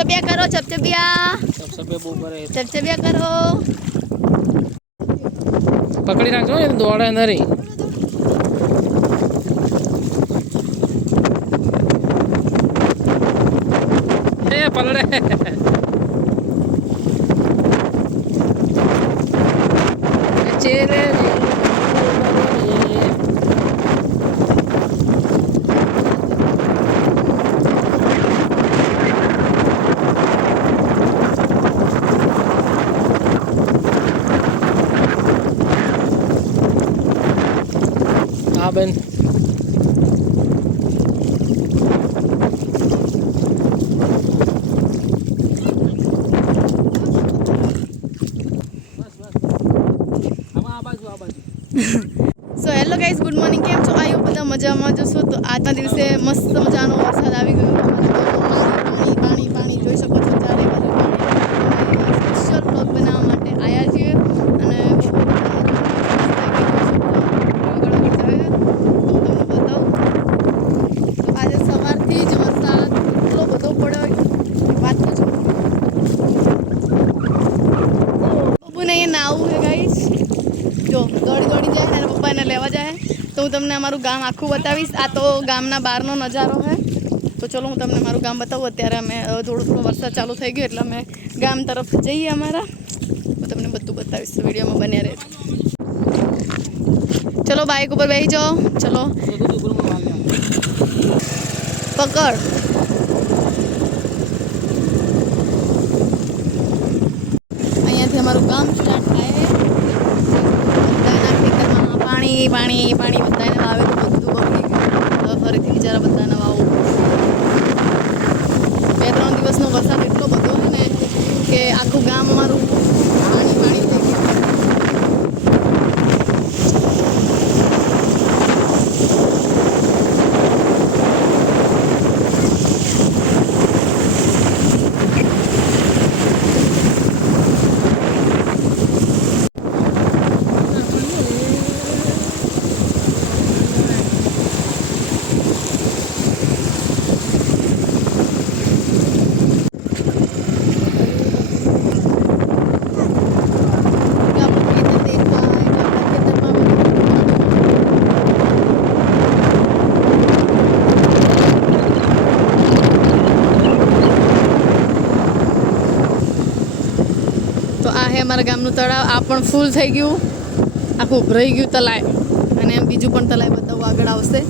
છપછપિયા કરો ચપચપિયા ચપચપિયા બહુ કરે છપછપિયા કરો. પકડી રાખજો ને દોડે નરી. એ પલડે. ચેરે બેન આ બાજુ so hello guys good morning કેમ છો? આયો બધા મજામાં જશો તો આજના દિવસે મસ્ત મજાનો વરસાદ આવી ગયો. પાણી પાણી પાણી જોઈ શકો છો ચારે બાજુ સ્પેશિયલ બ્લોગ બનાવવા માટે આવ્યા છીએ અને બહુ આગળ આગળ જાય તો હું તમને બતાવું તો આજે સવારથી જ વરસાદ એટલો બધો પડ્યો વાત તો છો બબુને અહીંયા નાવું છે ગાઈઝ જો, દોડી દોડી જાય ને પપ્પાને લેવા જાય તો હું તમને અમારું ગામ આખું બતાવીશ. આ તો ગામના બહારનો નજારો છે તો ચલો હું તમને મારું ગામ બતાવું. અત્યારે અમે થોડો થોડો વરસાદ ચાલુ થઈ ગયો એટલે અમે ગામ તરફ જઈએ અમારા. હું તમને બધું બતાવીશ. વિડીયોમાં બન્યા રહેજો. ચલો બાઇક ઉપર બેસી જાઓ. ચલો. પકડ. પાણી પાણી પાણી બધાને વાવે તો બધું બગડી ગયું હવે ફરીથી બિચારા બધાને વાવવું બે ત્રણ દિવસનો વરસાદ એટલો બધો છે ને કે આખું ગામ અમારું પાણી પાણી થઈ ગયું કે આપણું ખેતર દેખાય કે આપણા ખેતરમાં તો આ હે અમારા ગામનું તળાવ આ પણ ફૂલ થઈ ગયું. આખું ઉભરાઈ ગયું તલાય. અને એમ બીજું પણ તલાય બતાવું આગળ આવશે.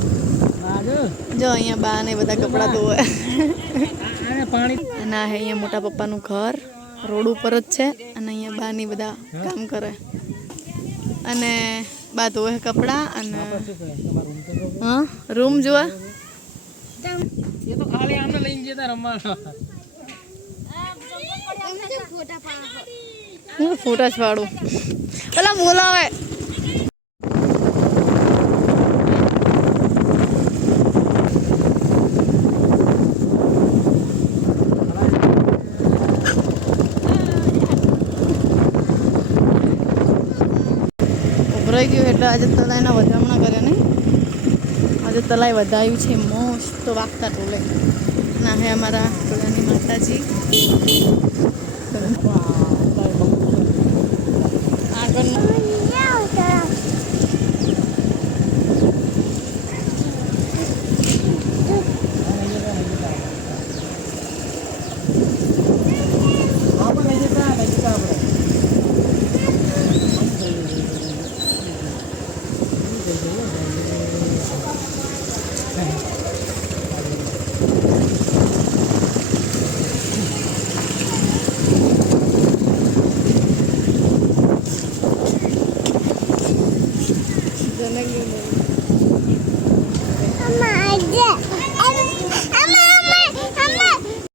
જો અહીંયા બા ને બધા કપડાં ધોવે. પાણી અને હે અહીંયા મોટા પપ્પાનું ઘર. રોડ ઉપર જ છે. અને અહીંયા બા ની બધા કામ કરે. અને બા ધોવે કપડાં અને હા? રૂમ જોવા? એ તો ખાલી આમને લઈને જતા રમવા. હું ફોટા જ પાડું પેલા બોલાવે. ઉભરાઈ ગયું એટલે આજે તલાઈના વધામણા કરે નહીં. આજે તલાઈ વધાયું છે, મસ્ત વાગતા ટોલે. ના હે અમારા ટોલાની માતાજી. આગળ എന്തെങ്കിലും